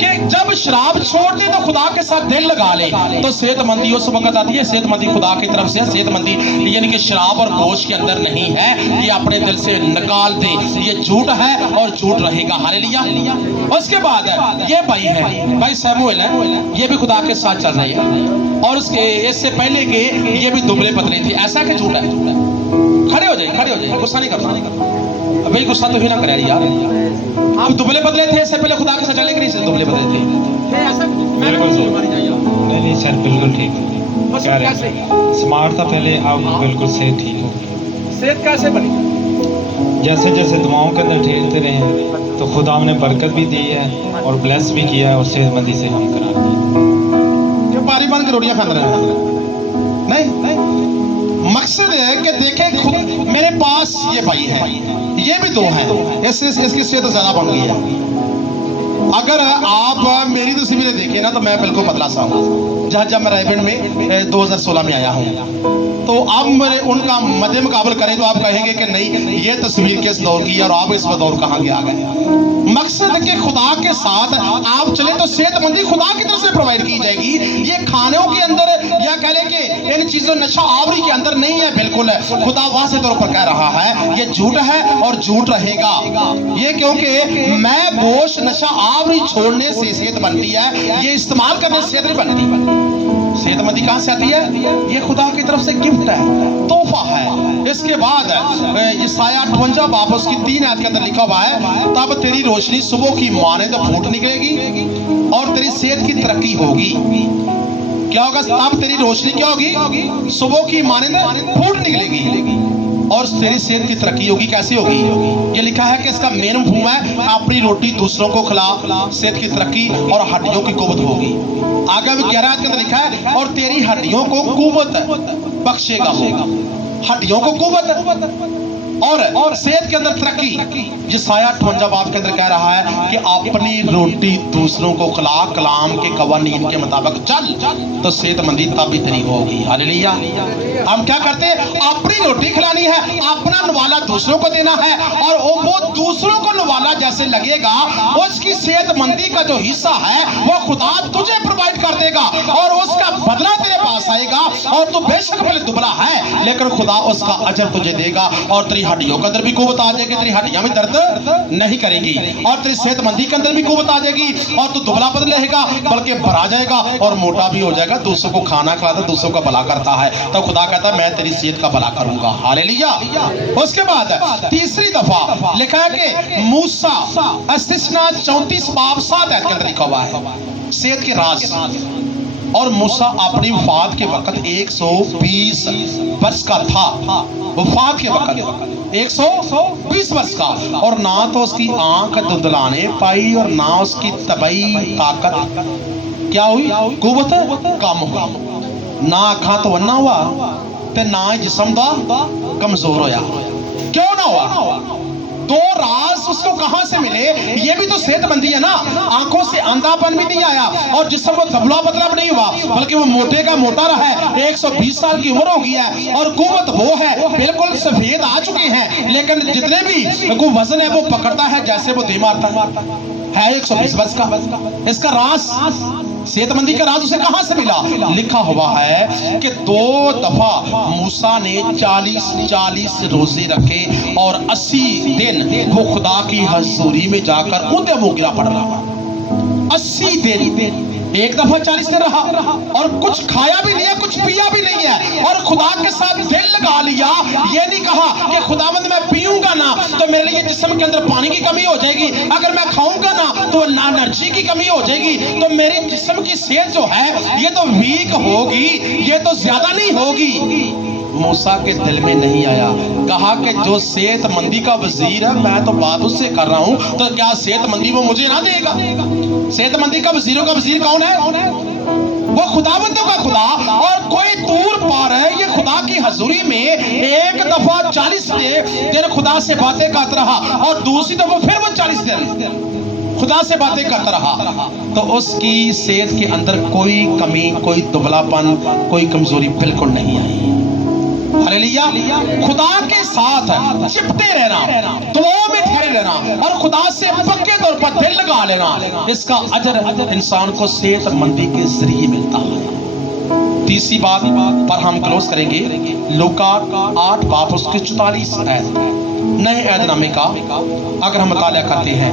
کہ جب شراب چھوڑ دے تو خدا کے ساتھ دل لگا لے تو صحت مندی اس وقت آتی ہے. صحت مندی خدا کی طرف سے ہے. صحت مندی یعنی کہ شراب اور گوشت کے اندر نہیں ہے. یہ اپنے دل سے نکال دے. یہ جھوٹ ہے اور جھوٹ رہے گا. ہاللیلویا. اس کے بعد یہ بھائی ہے بھائی سیموئل ہے. یہ بھی خدا کے ساتھ چل رہی ہے اور اس سے پہلے کہ یہ بھی دبلے پتلے تھے. ایسا کہ جھوٹ ہے؟ کھڑے ہو جائیں. غصہ نہیں کرنا بھائی. غصہ تو ہی نہ کرے یار. آپ دبلے بدلے تھے اس سے پہلے خدا کے ساتھ چلے کہ نہیں سے دبلے بدلے تھے؟ نہیں سر بالکل ٹھیک. سمارٹ تھا پہلے. اب بالکل صحت ٹھیک ہو گئی. صحت کیسے بنی؟ جیسے جیسے دعاؤں کے اندر ٹھہرتے رہے تو خدا نے برکت بھی دی ہے اور بلیس بھی کیا ہے اور صحت مندی سے ہم کرا دیا. کہ پاری بن کے روٹیاں کھاتے رہے نہیں. مقصد ہے کہ دیکھیں خود میرے پاس یہ بھائی ہے. یہ بھی دو ہیں. اس کی صحت زیادہ بن گئی ہے. اگر آپ میری تصویریں دیکھیں نا تو میں بالکل پتلا سا ہوں. جب میں رائے گڑھ میں 2016 میں آیا ہوں تو اب میرے ان کا مد مقابل کریں تو آپ کہیں گے کہ نہیں یہ تصویر کس دور کی ہے اور آپ اس دور کہاں کے آ گئے. مقصد کہ خدا کے ساتھ آپ چلیں تو صحت مندی خدا کی طرف سے پرووائڈ کی جائے گی. یہ کھانوں کے اندر یا کہہ لیں کہ ان چیزوں نشہ آوری کے اندر نہیں ہے. بالکل خدا واضح طور پر کہہ رہا ہے یہ جھوٹ ہے اور جھوٹ رہے گا. یہ کیونکہ میں گوشت نشہ آوری چھوڑنے سے صحت بنتی ہے. یہ استعمال کرنے سے صحت نہیں بنتی. صحت مندی کہاں سے آتی ہے؟ یہ خدا کی طرف سے گفٹ ہے, تحفہ ہے. اس کے بعد یسایہ 58 باب اس کی 3 آیت کے اندر لکھا ہوا ہے تب تیری روشنی صبح کی مانند پھوٹ نکلے گی اور تیری صحت کی ترقی ہوگی. کیا ہوگا؟ تب تیری روشنی کیا ہوگی؟ صبح کی مانند پھوٹ نکلے گی اور تیری صحت کی ترقی ہوگی. کیسے ہوگی؟ یہ لکھا ہے کہ اس کا مین مفہوم ہے اپنی روٹی دوسروں کو کھلا, صحت کی ترقی اور ہڈیوں کی قوت ہوگی. آگے بھی 11 آیت کے اندر لکھا ہے اور تیری ہڈیوں کو قوت بخشے گا. ہڈیوں کو قوت اور صحت کے اندر ترقی. یسایہ 58 باب کے اندر کہہ رہا ہے کہ اپنی روٹی دوسروں کو کھلا, کلام کے قوانین کے مطابق چل تو صحت مندی تب بھی تیری ہوگی. ہاللیلویا. ہم کیا کرتے ہیں؟ اپنی روٹی کھلانی ہے, اپنا نوالا دوسروں کو دینا ہے اور وہ دوسروں کو نوالا جیسے لگے گا اس کی صحت مندی کا جو حصہ ہے وہ خدا تجھے پرووائڈ کر دے گا اور اس کا بدلہ تیرے پاس آئے گا. اور تو بے شک بھلے دبلا ہے لیکن خدا اس کا اجر تجھے دے گا اور تیری ہڈیوں کے اندر بھی قوت آ جائے گی. تیری ہڈیاں بھی درد نہیں کریں گی اور تیری صحت مندی کے اندر بھی قوت آ جائے گی اور تو دبلا بدل رہے گا بلکہ بھرا جائے گا اور موٹا بھی ہو جائے گا. دوسروں کو کھانا کھلاتا, دوسروں کا بھلا کرتا ہے تو خدا کہتا ہے میں تیری صحت کا بھلا کروں گا. ہاللیلویا. اس کے بعد تیسری دفعہ لکھا ہے کہ موسیٰ استثنا 34 باب 7 آیت کے اندر لکھا ہوا ہے صحت کے راز. اور موسیٰ اپنی وفات کے وقت 120 برس کا تھا. وفات کے وقت 120 برس کا اور نہ تو اس کی آنکھ دندلانے پائی اور نہ اس کی طبعی طاقت کیا ہوئی, قوت کم ہوئی. نہ آنکھاں تو نہ ہوا تے نہ جسم دا کمزور ہویا. کیوں نہ ہوا؟ دو راز اس کو کہاں سے ملے؟ یہ بھی تو صحت مندی ہے نا. آنکھوں سے اندھا پن بھی نہیں آیا اور جسم کو دبلا بدلا بھی نہیں ہوا بلکہ وہ موٹے کا موٹا رہا ہے. 120 سال کی عمر ہو گئی ہے اور قوت وہ ہے بالکل سفید آ چکے ہیں لیکن جتنے بھی وزن ہے وہ پکڑتا ہے جیسے وہ دھی مارتا ہے 120 برس کا. اس کا راز صحت مندی کا راز اسے کہاں سے ملا؟ لکھا ہوا ہے کہ 2 دفعہ موسیٰ نے 40 روزے رکھے اور 80 دن وہ خدا کی حضوری میں جا کر اونھے منہ گرا پڑ رہا. 80 دن ایک دفعہ 40 دن رہا اور کچھ کھایا بھی نہیں ہے, کچھ پیا بھی نہیں ہے اور خدا کے ساتھ دل لگا لیا. یہ نہیں کہا کہ خداوند میں پیوں گا نا تو میرے لیے جسم کے اندر پانی کی کمی ہو جائے گی, اگر میں کھاؤں گا نا تو انرجی کی کمی ہو جائے گی, تو میرے جسم کی صحت جو ہے یہ تو ویک ہوگی, یہ تو زیادہ نہیں ہوگی. मूसा के दिल में नहीं आया। कहा कि जो सेहतमंदी का वजीर है, मैं तो बात उससे कर रहा हूं, तो क्या सेहतमंदी वो मुझे ना देगा? सेहतमंदी का वजीरों का वजीर कौन है? वो खुदाबंदों का खुदा। और कोई दूर पार है, ये खुदा की हजूरी में एक दफा 40 दिन खुदा से बातें करता रहा, और दूसरी दफा फिर वो 40 दिन खुदा से बातें करता रहा। तो उसकी सेहत के अंदर कोई कमी, कोई दुबलापन, कोई कमजोरी बिल्कुल नहीं आई। हालेलुया। खुदा के साथ चिपटे रहना, दुआओं में ठहरे रहना और खुदा से पक्के तौर पर दिल लगा लेना, इसका अजर इंसान को सेहतमंदी के जरिए मिलता है। तीसरी बात पर हम क्लोज करेंगे, लूका 8 बाब उसके 44 आयत, नए ऐहदनामे का अगर हम मुताला करते हैं,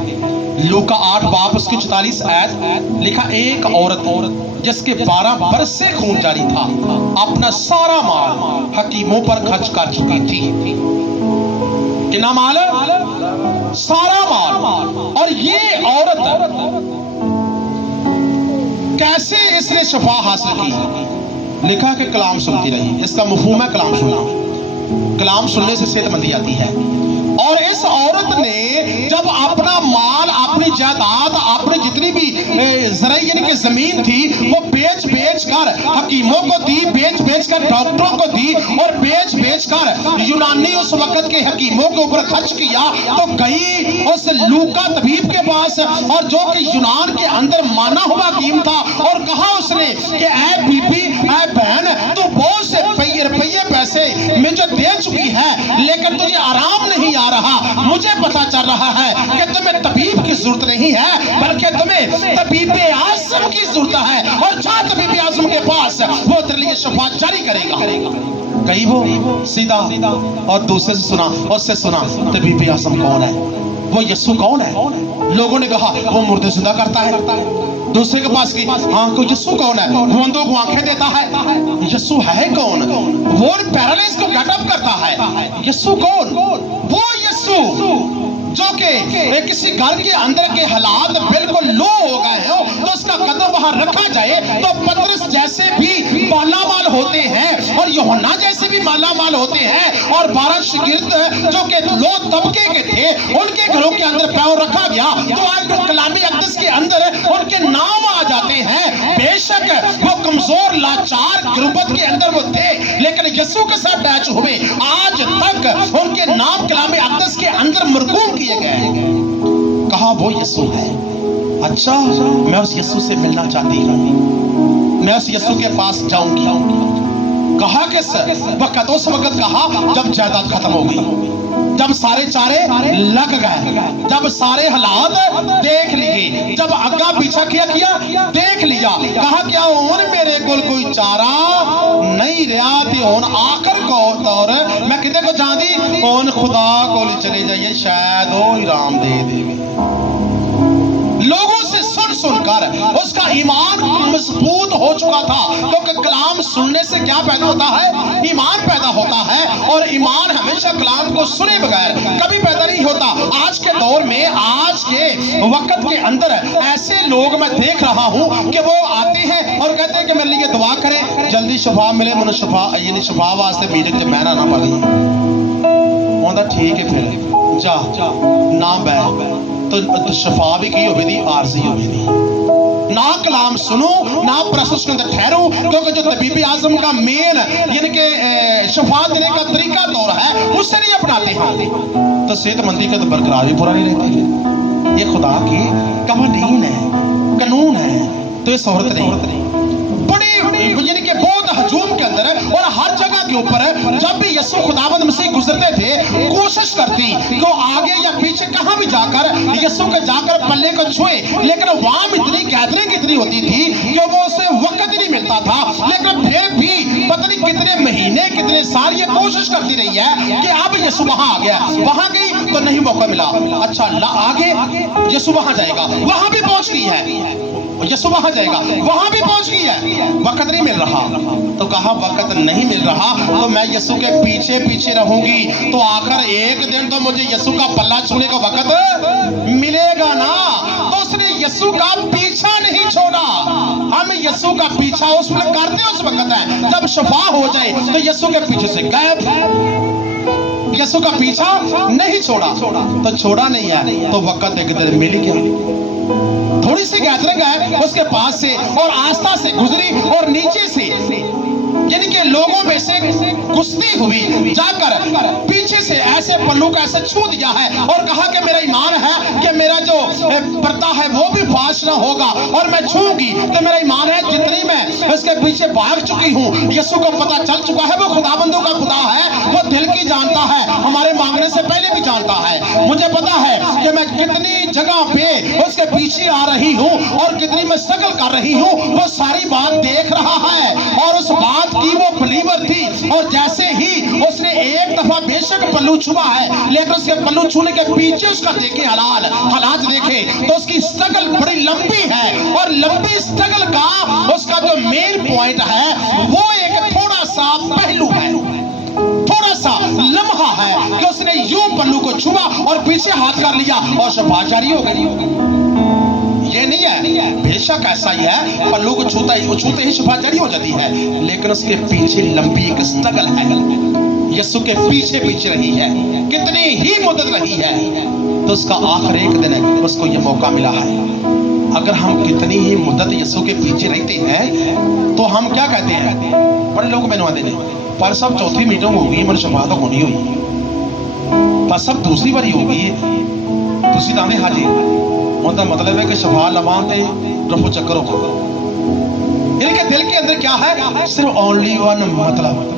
लूका 8 बाब उसकी 44 आयत, लिखा एक औरत जिसके 12 बरस से खून जारी था, अपना सारा माल हकीमों पर खर्च कर चुकी थी। कितना माल? सारा माल। और ये औरत कैसे इसने शफा हासिल की? लिखा कि कलाम सुनती रही। इसका मफहूम है कलाम सुनना। कलाम सुनने से सेहतमंदी आती है। और इस औरत ने जब अपना माल, अपनी जायदाद, अपनी जितनी भी ज़राई यानी कि जमीन थी, वो बेच बेच कर हकीमों को दी, बेच बेच कर डॉक्टरों को दी, और बेच बेच कर यूनानी उस वक्त के हकीमों के ऊपर खर्च किया, तो गई उस लूका तबीब के पास, और जो कि यूनान के अंदर माना हुआ हकीम था, और कहा उसने कि ऐ बीबी, ऐ बहन, तू बहुत से रुपये पैसे मुझे दे चुकी है, लेकिन तुझे आराम नहीं आ रहा। मुझे पता चल रहा है कि तुम्हें तबीब की जरूरत नहीं है, बल्कि तुम्हें तबीब आज़म की जरूरत है, और जा तबीब आज़म के पास, वो तेरे लिए शफा जारी करेगा। कहीं वो सीधा और दूसरे से सुना, उससे सुना तबीब आज़म कौन है? वो यीशु कौन है? लोगों ने कहा वो मुर्दे जिंदा करता है। दूसरे के पास की, हाँ को यीशु कौन है? वो अंधों को आंखें देता है। यीशु है कौन? वो पैरालाइज को गेटअप करता है। यीशु कौन? वो यीशु जो कि किसी घर के अंदर के हालात बिल्कुल लो हो गए हैं, तो उसका कदम वहां रखा जाए, तो पतरस जैसे भी मालामाल होते हैं, और यूहन्ना जैसे भी मालामाल होते हैं, और 12 शागिर्द जो कि लो तबके के थे, उनके घरों के अंदर पैर रखा गया, तो आज कलामी अक़दस के अंदर उनके नाम आ जाते हैं। बेशक वो कमजोर, लाचार, गुर्बत के अंदर वो थे, लेकिन यीशु के साथ बैच हुए, आज तक उनके नाम कलामी अक़दस के अंदर मरकूम किए गए। कहा वो यीशु है। अच्छा, मैं उस यीशु से मिलना चाहती हूँ, मैं उस यीशु के पास जाऊंगी। कहा कि वक्त उस वक्त कहा जब जायदाद खत्म हो गई, जब सारे चारे लग गए, जब सारे हालात देख लिए, जब आगा पीछा किया देख लिया, कहा क्या हुन मेरे कोल कोई चारा नहीं रहा ते हुन आखिर को तौर मैं किते को जांदी, हुन खुदा कोल चले जाइए, शायद वो इनाम दे देवे। लोगों से सुन सुनकर उसका ईमान मजबूत हो चुका था, क्योंकि कलाम सुनने से क्या पैदा होता है? ईमान पैदा होता है, और ईमान हमेशा कलाम को सुने बगैर कभी पैदा नहीं होता। आज के दौर में, आज के वक्त के अंदर ऐसे लोग मैं देख रहा हूं कि वो आते हैं और कहते हैं कि मेरे लिए दुआ करें, जल्दी शफा मिले, मुझे शफा यानी शफा वास्ते मीटिंग से मैं ना पड़ी। ठीक है, फिर जा ना बैठ तो शफा भी की होगी, आरजी होगी। ना कलाम सुनो, ना प्रोसेस के अंदर ठहरो, क्योंकि जो तबीब आज़म का मेन यानी कि शफा देने का तरीका दौर है, उससे नहीं अपनाते हैं, तो सेहतमंदी का तो बरकरार भी पूरा नहीं रहती है। ये खुदा की कवानीन है, कानून है। तो ये शोहरत नहीं, बड़ी यानी कि बहुत हजूम के अंदर है, और हर जगह के ऊपर जब भी यीशु खुदावंद मसीह गुजरते थे, कोशिश करती कि आगे या पीछे कहां भी जाकर यीशु के जाकर पल्ले को छुए, लेकिन वहां इतनी गैदरिंग इतनी होती थी कि वो उसे वक्त ही नहीं मिलता था। लेकिन फिर भी पता नहीं कितने महीने, कितने साल ये कोशिश करती रही है कि अब यीशु वहां आ गया, वहां गई तो नहीं मौका मिला। अच्छा, आगे यीशु वहां जाएगा, वहां भी पहुंच गई है, यीशु वहां जाएगा, वहां भी पहुंच गई है, वक्त नहीं मिल रहा। तो कहा वक्त नहीं मिल रहा तो मैं यीशु के पीछे पीछे रहूंगी, तो आखिर एक दिन तो मुझे यीशु का पल्ला छूने का वक्त मिलेगा ना। तो उसने यीशु का पीछा नहीं छोड़ा। हम यीशु यीशु का पीछा उस वक्त करते उस वक्त है जब शफा हो जाए तो यीशु के पीछे से गायब। यीशु का पीछा नहीं छोड़ा तो छोड़ा नहीं है तो वक्त एक दिन मिल गया। थोड़ी सी गैदरिंग है उसके पास से और आस्था से गुजरी और नीचे से यानी कि लोगों में से कुश्ती हुई, जाकर पीछे से ऐसे पल्लू का ऐसे छू दिया है और कहा कि मेरा ईमान है कि मेरा जो पर्दा है वो भी फाश ना होगा और मैं छूंगी तो मेरा ईमान है जितनी मैं इसके पीछे भाग चुकी हूँ। यीशु को पता चल चुका है वो खुदाबंदों का खुदा है, वो दिल की जानता है, हमारे मांगने से पहले भी जानता है। मुझे पता है कि मैं कितनी जगह पे उसके पीछे आ रही हूँ और कितनी मैं स्ट्रगल कर रही हूँ, वो सारी बात देख रहा है और उस बात की वो बिलीवर थी। और जैसे ही उसने एक दफा बेशक पल्लू छुआ है लेकिन उसके पल्लू छूने के पीछे उसका देखे हालात देखे तो उसकी स्ट्रगल बड़ी लंबी है और लंबी स्ट्रगल का उसका जो मेन पॉइंट है वो एक थोड़ा सा पहलू है, थोड़ा सा लम्हा है कि उसने यूं पल्लू को छुआ और पीछे हाथ कर लिया और शफा जारी हो गई। ये नहीं है, बेशक ऐसा ही है, पल्लू को छूते ही शफा जारी हो जाती है लेकिन उसके पीछे लंबी एक स्ट्रगल है, यीशु के पीछे रही है, कितनी ही मदद रही है तो उसका आखिर एक दिन है उसको ये मौका मिला है। अगर हम कितनी ही मुद्दत यीशु के पीछे रहते हैं तो हम क्या कहते हैं, बड़े लोग मैंने देने पर सब चौथी मीटिंग होगी मेरी शफा तो होनी हुई पर सब दूसरी बारी होगी तुसी दाने हाजी उनका मतलब है कि शफा लवाते रफो चक्कर हो। इनके दिल के अंदर क्या है, सिर्फ ओनली वन मतलब।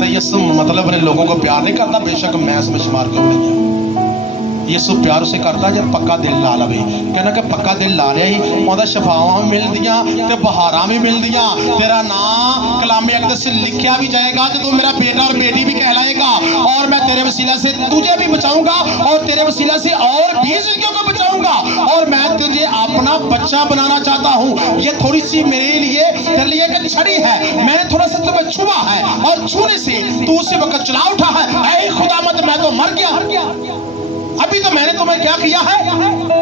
तो यीशु मतलब ने लोगों को प्यार नहीं करता, बेशक मैं इसमें शुमार क्यों नहीं है। यीशु प्यार उसे करता जब पक्का दिल ला लवे, कहना कि पक्का दिल ला लिया ही ਉਹਦਾ ਸ਼ਫਾਵਾਂ भी मिल दियां ते बहारां भी मिल दियां, तेरा नाम कलामे अक़दस से लिखा भी जाएगा तो तू मेरा बेटा और बेटी भी कहलाएगा और मैं तेरे वसीला से तुझे भी बचाऊंगा और तेरे वसीला से और भी जिंदगियों को बचाऊंगा और मैं तुझे अपना बच्चा बनाना चाहता हूँ। ये थोड़ी सी मेरे लिए तेरे लिए एक छड़ी है, मैंने थोड़ा सा तुम्हें छुआ है और छूने से तू उसी वक्त चला उठा है, ऐ खुदावंद मैं तो मर गया, अभी तो मैंने तुम्हें क्या किया है,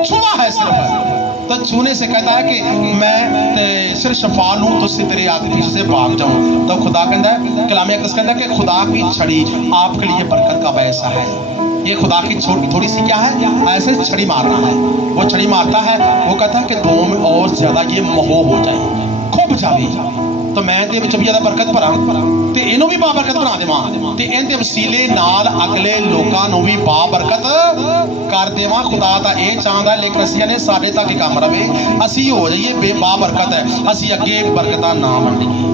छुआ है सिर्फ। तो छूने से कहता है कि मैं सिर्फ शफा लूं तो उससे तेरे आगे पीछे से भाग जाऊं। तो खुदा कहता है, कलामे अक़दस कहता है कि खुदा की छड़ी आपके लिए बरकत का वैसा है। ये खुदा की थोड़ी सी क्या है, ऐसे छड़ी मारना है, वो छड़ी मारता है, वो कहता है कि दो में और ज्यादा ये मोह हो जाए, खूब जावे तो मैं ते विच भी ज्यादा बरकत भरा ते इहनू भी बाबरकत बना देवां ते इहदे वसीले नाल अगले लोकां नू भी बाबरकत कर देवां। खुदा दा इह चाहंदा लेकिन असीं ने साडे तक ही काम रवे, असीं हो जाइए बेबाबरकत है, असीं अगे बरकतां ना वंडीए।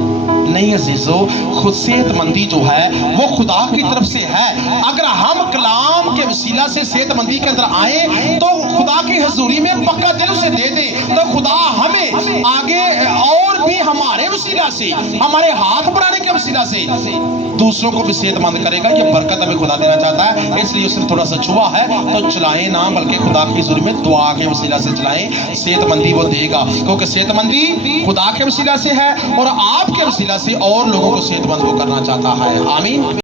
नहीं अजीजो, खुद सेहतमंदी जो है वो खुदा की तरफ से है। अगर हम कलाम के वसीला से सेहतमंदी के अंदर आए तो खुदा की हजूरी में पक्का दिल से दे दे तो खुदा हमें आगे और भी हमारे वसीला से, हमारे हाथ बढ़ाने के वसीला से दूसरों को भी सेहतमंद करेगा। ये बरकत हमें खुदा देना चाहता है, इसलिए उसने थोड़ा सा छुआ है तो चलाएं ना, बल्कि खुदा की हजूरी में दुआ के वसीला से चलाएं, सेहतमंदी वो देगा क्योंकि सेहतमंदी खुदा के वसीला से है और आपके वसीला से और लोगों को सेहतमंद वो करना चाहता है। आमीन।